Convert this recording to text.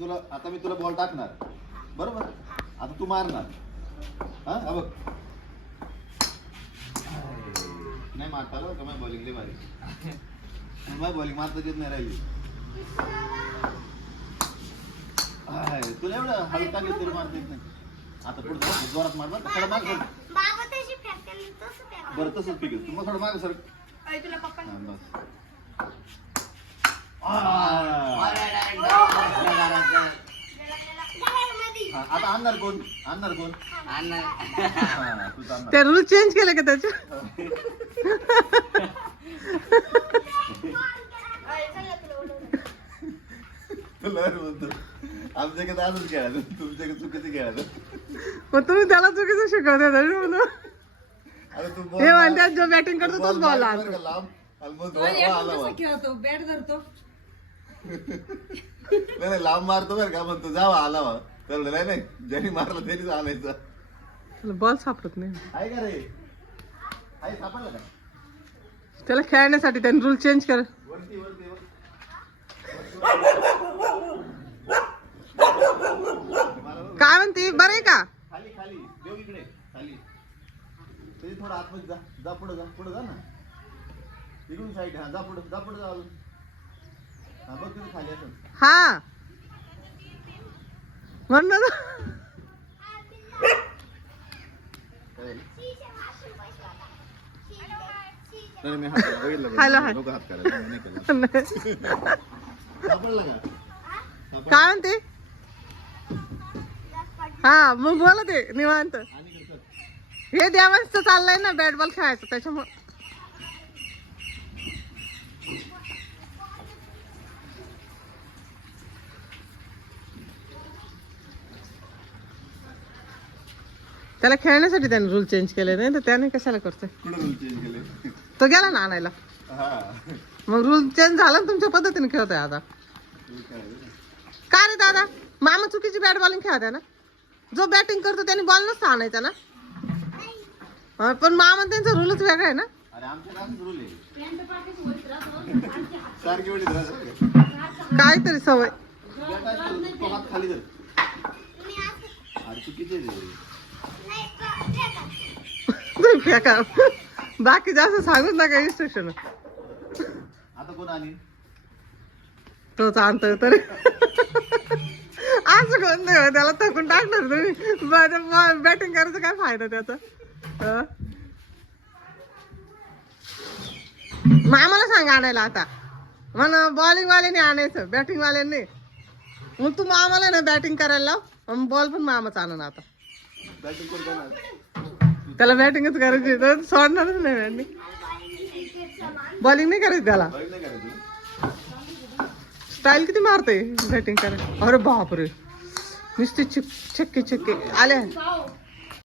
मी तुला बॉल टाकणार बरोबर. आता तू मारणार. हा बघ नाही मारता आलं का माझी बॉलिंग लई भारी. माझी बॉलिंग मारता येत नाही राहिली. तुला एवढं हलका घेत तरी मारता येत नाही. आता पुढे जोरात मार बरं. थोडं माग सर. बरं तसंच पिक तू मग थोडं माग सर. आता आणणार कोण त्या रूल चेंज केले का त्याचे. म्हणतो आमच्याकडे अजून खेळायचं तुमच्याकडे चुकीचं खेळायचं. मग तुम्ही त्याला चुकीचं शिकवता म्हणून हे म्हणतात जो बॅटिंग करतो तोच बॉल बॅट धरतो नाही लांब मारतो बरं का म्हणतो जावा आलावा तर नाही ज्यांनी मारला त्यांनीच आणायचा. बॉल सापडत नाही. आहे का रे आहे सापडला का. त्याला खेळण्यासाठी त्यांनी रूल चेंज केला. वरती काय म्हणते बरं आहे का. खाली देव इकडे खाली तरी थोडं आतमध्ये जा पुढे जा ना इकडून साईड. हा जा पुढे जा अजून. हा बघ तुम्ही खाली असं. हा म्हणून हॅलो हाय काय म्हणते. हा मग बोला ते निवांत. हे देवांचं चाललंय ना बॅट बॉल खेळायचं त्याच्यामुळे. त्याला खेळण्यासाठी त्याने रूल चेंज केले नाही तर त्याने कशाला करतोय. तो गेला ना आणायला. मग रूल चेंज झाला ना तुमच्या पद्धतीने खेळतोय आता. काय रे दादा मामा चुकीची बॅट बॉलिंग खेळताय ना. जो बॅटिंग करतो त्याने बॉल नसता आणायचा ना. पण मामा त्यांचा रूलच वेगळा आहे ना. काहीतरी सवय बाकी जास्त सांगूच नका इन्स्ट्रक्शन. आता कोण आली तोच आणतोय तरी असं कोण नाही. त्याला थकून टाकणार तुम्ही. बॅटिंग करायचा काय फायदा त्याचा. मामाला सांगा आणायला आता. म्हणा बॉलिंग वाल्याने आणायचं बॅटिंग वाल्यांनी. मग तू मामाला ना बॅटिंग करायला लाव. बॉल पण मामाच आणून आता. त्याला बॅटिंगच करायची तर सोडणारच नाही बॅटिंग. बॉलिंग नाही करायची त्याला. स्टाईल किती मारते बॅटिंग करायला. अरे बापरे नुसते छक्के आले.